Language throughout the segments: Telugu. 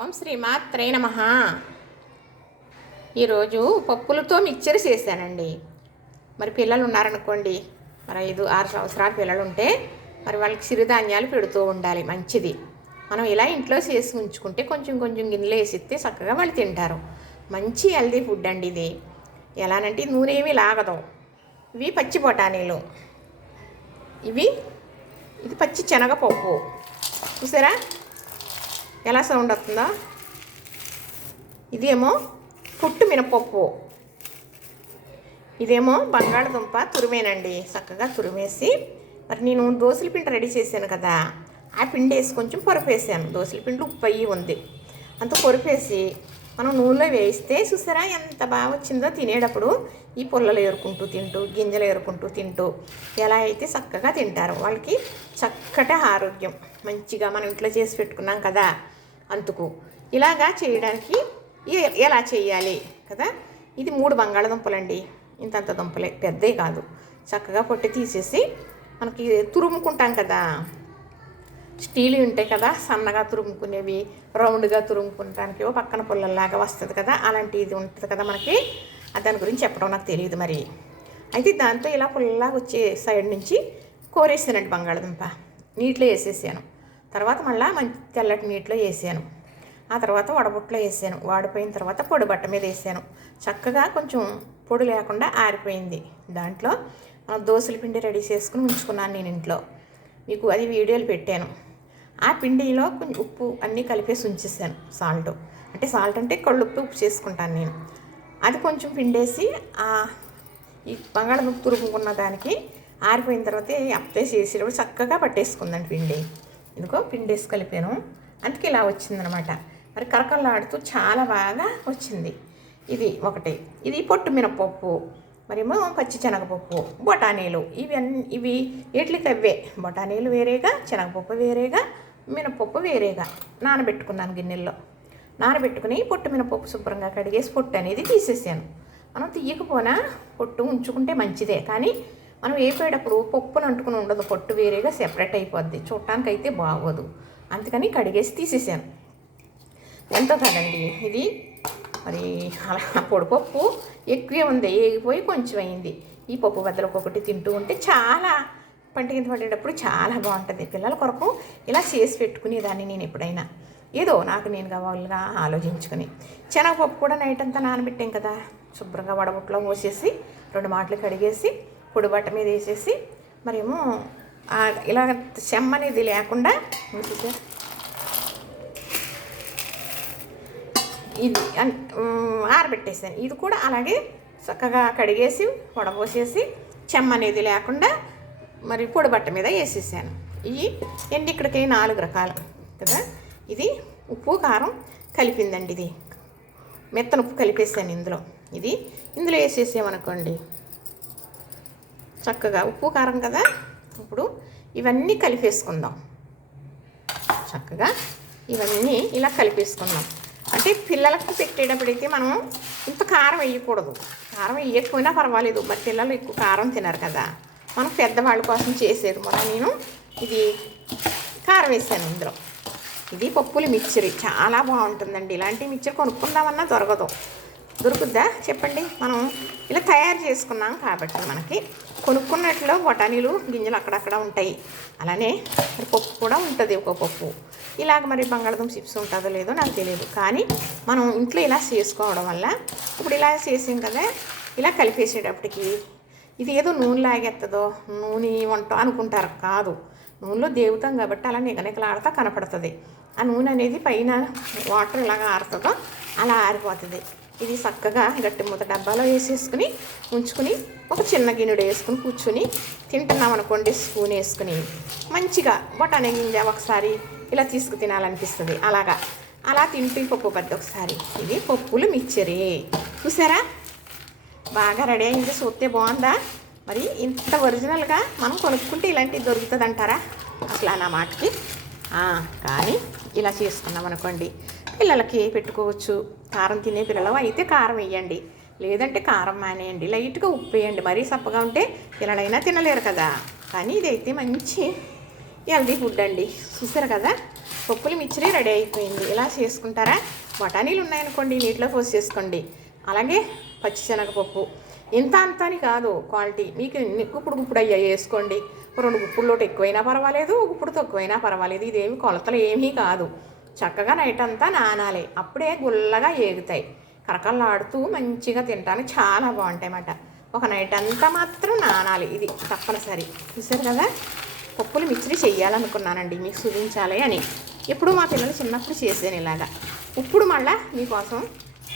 ఓం శ్రీ మాత్రే నమ. ఈరోజు పప్పులతో మిక్చర్ చేశానండి. మరి పిల్లలు ఉన్నారనుకోండి మరి ఐదు ఆరు సంవత్సరాల పిల్లలు ఉంటే మరి వాళ్ళకి సిరిధాన్యాలు పెడుతూ ఉండాలి మంచిది. మనం ఇలా ఇంట్లో చేసి ఉంచుకుంటే కొంచెం కొంచెం గిన్నెలు వేసిస్తే చక్కగా వాళ్ళు తింటారు. మంచి హెల్దీ ఫుడ్ అండి ఇది. ఎలానంటే నూనె ఏమీ లాగదు. ఇవి పచ్చి బొటానీలు. ఇవి ఇది పచ్చి శనగపప్పు. చూసారా? ఎలా సౌండ్ వస్తుందో? ఇదేమో పుట్టు మినపప్పు. ఇదేమో బంగాళదుంప తురిమేనండి. చక్కగా తురిమేసి మరి నేను దోశల పిండి రెడీ చేశాను కదా ఆ పిండి వేసి కొంచెం పొరపేసాను దోశల పిండి ఉప్పు అయ్యి ఉంది. అంత పొరపేసి మనం నూనెలో వేయిస్తే చూసారా ఎంత బాగా వచ్చిందో తినేటప్పుడు ఈ పుల్లలు ఏరుకుంటూ తింటూ గింజలు ఏరుకుంటూ తింటూ ఎలా అయితే చక్కగా తింటారు వాళ్ళకి చక్కటి ఆరోగ్యం. మంచిగా మనం ఇంట్లో చేసి పెట్టుకున్నాం కదా అందుకు. ఇలాగా చేయడానికి ఎలా చేయాలి కదా? ఇది మూడు బంగాళదుంపలండి. ఇంతంత దుంపలే పెద్దవి కాదు. చక్కగా పొట్టి తీసేసి మనకి తురుముకుంటాం కదా. స్టీల్ ఉంటాయి కదా సన్నగా తురుముకునేవి రౌండ్గా తురుముకుంటానికి ఓ పక్కన పుల్లల్లాగా వస్తుంది కదా అలాంటి ఇది ఉంటుంది కదా మనకి. దాని గురించి చెప్పడం నాకు తెలియదు మరి. అయితే దాంతో ఇలా పుల్లలాగా వచ్చే సైడ్ నుంచి కోరేసానండి బంగాళదుంప. నీటిలో వేసేసాను. తర్వాత మళ్ళీ మంచి తెల్లటి నీటిలో వేసాను. ఆ తర్వాత వడబుట్టలో వేసాను. వాడిపోయిన తర్వాత పొడి బట్ట మీద వేసాను. చక్కగా కొంచెం పొడి లేకుండా ఆరిపోయింది. దాంట్లో మనం దోశల పిండి రెడీ చేసుకుని ఉంచుకున్నాను నేను ఇంట్లో. మీకు అది వీడియోలు పెట్టాను. ఆ పిండిలో కొంచెం ఉప్పు అన్నీ కలిపేసి ఉంచేసాను. సాల్ట్. అంటే సాల్ట్ అంటే కళ్ళుప్పు ఉప్పు చేసుకుంటాను నేను. అది కొంచెం పిండేసి ఆ ఈ బంగాళదుంప తురుముకున్న దానికి ఆరిపోయిన తర్వాత అప్లై చేసేటప్పుడు చక్కగా పట్టేసుకుందండి పిండి. ఇదిగో పిండి వేసి కలిపాను అందుకే ఇలా వచ్చిందనమాట. మరి కరకల్లాడుతూ చాలా బాగా వచ్చింది. ఇది ఒకటి. ఇది పొట్టు మినపప్పు మరేమో పచ్చి శనగపప్పు బొటానీలు. ఇవి అన్ని ఇవి వీటికి అవే బొటానీలు వేరేగా శనగపప్పు వేరేగా మినపప్పు వేరేగా నానబెట్టుకున్నాను గిన్నెల్లో. నానబెట్టుకుని పొట్టు మినపప్పు శుభ్రంగా కడిగేసి పొట్టు అనేది తీసేసాను. మనం తీయకపోయినా పొట్టు ఉంచుకుంటే మంచిదే. కానీ మనం వేపేటప్పుడు పప్పును అంటుకుని ఉండదు పొట్టు వేరేగా సెపరేట్ అయిపోద్ది. చూడటానికి అయితే బాగోదు. అందుకని కడిగేసి తీసేసాను. ఎంతో కదండి ఇది? మరి అలా పొడిపప్పు ఎక్కువే ఉంది ఏగిపోయి కొంచెం అయింది ఈ పప్పు బద్దలు ఒక్కొక్కటి తింటూ ఉంటే చాలా పంట పడేటప్పుడు చాలా బాగుంటుంది. పిల్లల కొరకు ఇలా చేసి పెట్టుకునేదాన్ని నేను ఎప్పుడైనా. ఏదో నాకు నేను కావాలిగా ఆలోచించుకుని. శనగపప్పు కూడా నైట్ అంతా నానబెట్టాం కదా. శుభ్రంగా వడబుట్లో పోసేసి రెండు మాటలు కడిగేసి పొడి బట్ట మీద వేసేసి మరేమో ఇలా చెమ్మ అనేది లేకుండా ఇది ఆరబెట్టేసాను. ఇది కూడా అలాగే చక్కగా కడిగేసి వడపోసేసి చెమ్మ అనేది లేకుండా మరి పొడి బట్ట మీద వేసేసాను. ఇవి ఎండి ఇక్కడికి నాలుగు రకాలు కదా? ఇది ఉప్పు కారం కలిపిందండి ఇది. మెత్తన ఉప్పు కలిపేసాను ఇందులో. ఇది ఇందులో వేసేసామనుకోండి చక్కగా ఉప్పు కారం కదా? ఇప్పుడు ఇవన్నీ కలిపేసుకుందాం. చక్కగా ఇవన్నీ ఇలా కలిపేసుకుందాం. అంటే పిల్లలకు పెట్టేటప్పుడైతే మనం ఇంత కారం వేయకూడదు. కారం వేయకపోయినా పర్వాలేదు మరి పిల్లలు ఎక్కువ కారం తినరు కదా. మనం పెద్దవాళ్ళ కోసం చేసేది మొన్న నేను ఇది కారం వేసాను ఇందులో. ఇది పప్పుల మిక్చరీ చాలా బాగుంటుందండి. ఇలాంటి మిక్చర్ కొనుక్కుందామన్నా దొరకదు. దొరుకుద్దా? చెప్పండి. మనం ఇలా తయారు చేసుకున్నాం కాబట్టి మనకి కొనుక్కున్నట్లో బొటానీలు గింజలు అక్కడక్కడ ఉంటాయి. అలానే మరి పప్పు కూడా ఉంటుంది ఒక పప్పు. ఇలాగ మరి బంగాళదుంప చిప్స్ ఉంటుందో లేదో నాకు తెలియదు. కానీ మనం ఇంట్లో ఇలా చేసుకోవడం వల్ల ఇప్పుడు ఇలా చేసాం కదా ఇలా కలిపేసేటప్పటికి ఇది ఏదో నూనె లాగేస్తుందో నూనె వంట అనుకుంటారు. కాదు. నూనెలో దేవుతాం కాబట్టి అలా నిగనికలాడుతూ కనపడుతుంది. ఆ నూనె అనేది పైన వాటర్ ఇలాగ ఆరుతుందో అలా ఆరిపోతుంది. ఇది చక్కగా గట్టి మూత డబ్బాలో వేసేసుకుని ఉంచుకుని ఒక చిన్న గిన్నెడు వేసుకుని కూర్చుని తింటున్నాం అనుకోండి స్పూన్ వేసుకుని. మంచిగా బొటానీ గింజ ఒకసారి ఇలా తీసుకు తినాలనిపిస్తుంది. అలాగా. అలా తింటూ పప్పు పెద్ద ఒకసారి. ఇది పప్పులు మిక్చరే. చూసారా? బాగా రెడీ అయింది. చూస్తే బాగుందా? మరి ఇంత ఒరిజినల్గా మనం కొనుక్కుంటే ఇలాంటివి దొరుకుతుంది అంటారా అసలు నా మాటకి కానీ ఇలా చేసుకున్నాం అనుకోండి. పిల్లలకి పెట్టుకోవచ్చు. కారం తినే పిల్లలు అయితే కారం వేయండి. లేదంటే కారం మానేయండి. లైట్గా ఉప్పు వేయండి. మరీ సప్పగా ఉంటే పిల్లలైనా తినలేరు కదా. కానీ ఇదైతే మంచి హెల్దీ ఫుడ్ అండి. చూసారు కదా? పప్పులు మిచ్చిరి రెడీ అయిపోయింది. ఇలా చేసుకుంటారా? బఠానీలు ఉన్నాయనుకోండి నీటిలో పోసి చేసుకోండి. అలాగే పచ్చిశనగపప్పు. ఇంత అంత అని కాదు క్వాలిటీ. మీకు గుప్పుడు గుప్పుడు అయ్యా వేసుకోండి. రెండు గుప్పుల్లోటి ఎక్కువైనా పర్వాలేదు గుప్పుడు తక్కువైనా పర్వాలేదు. ఇదేమి కొలతలు ఏమీ కాదు. చక్కగా నైట్ అంతా నానాలి. అప్పుడే గుల్లగా ఏగుతాయి. కరకల్లాడుతూ మంచిగా తింటాను. చాలా బాగుంటాయి అన్నమాట ఒక నైట్ అంతా మాత్రం నానాలి. ఇది తప్పనిసరి. చూసారు కదా? పప్పులు మిక్సరీ చెయ్యాలనుకున్నానండి మీకు చూపించాలి అని. ఎప్పుడు మా పిల్లలు చిన్నప్పుడు చేసాను ఇలాగా. ఇప్పుడు మళ్ళా మీకోసం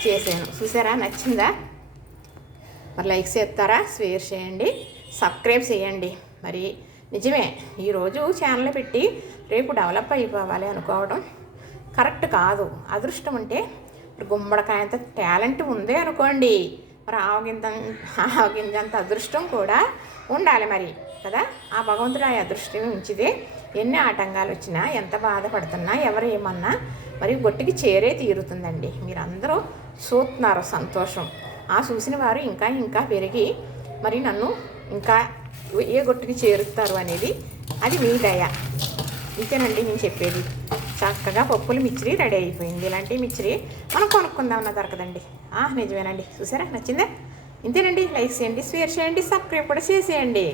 చేశాను. చూసారా నచ్చిందా? మరి లైక్ చేస్తారా? షేర్ చేయండి. సబ్స్క్రైబ్ చేయండి. మరి నిజమే. ఈరోజు ఛానల్ పెట్టి రేపు డెవలప్ అయిపోవాలి అనుకోవడం కరెక్ట్ కాదు. అదృష్టం అంటే ఇప్పుడు గుమ్మడికాయంత టాలెంట్ ఉందే అనుకోండి. మరి ఆవగింత ఆవగింజంత అదృష్టం కూడా ఉండాలి మరి కదా? ఆ భగవంతుడు ఆ అదృష్టం ఉంచిదే ఎన్ని ఆటంకాలు వచ్చినా ఎంత బాధపడుతున్నా ఎవరు ఏమన్నా మరి గొట్టికి చేరే తీరుతుందండి. మీరందరూ చూస్తున్నారు సంతోషం. ఆ చూసిన వారు ఇంకా ఇంకా పెరిగి మరి నన్ను ఇంకా ఏ గొట్టుకి చేరుతారు అనేది అది మీ దయ. ఇంతేనండి నేను చెప్పేది. చక్కగా పప్పులు మిచ్చిరి రెడీ అయిపోయింది. ఇలాంటి మిచ్చిరి మనం కొనుక్కుందామన్న దొరకదండి నిజమేనండి. చూసారా? నచ్చిందా? ఇంతేనండి. లైక్ చేయండి షేర్ చేయండి సబ్స్క్రైబ్ కూడా చేసేయండి.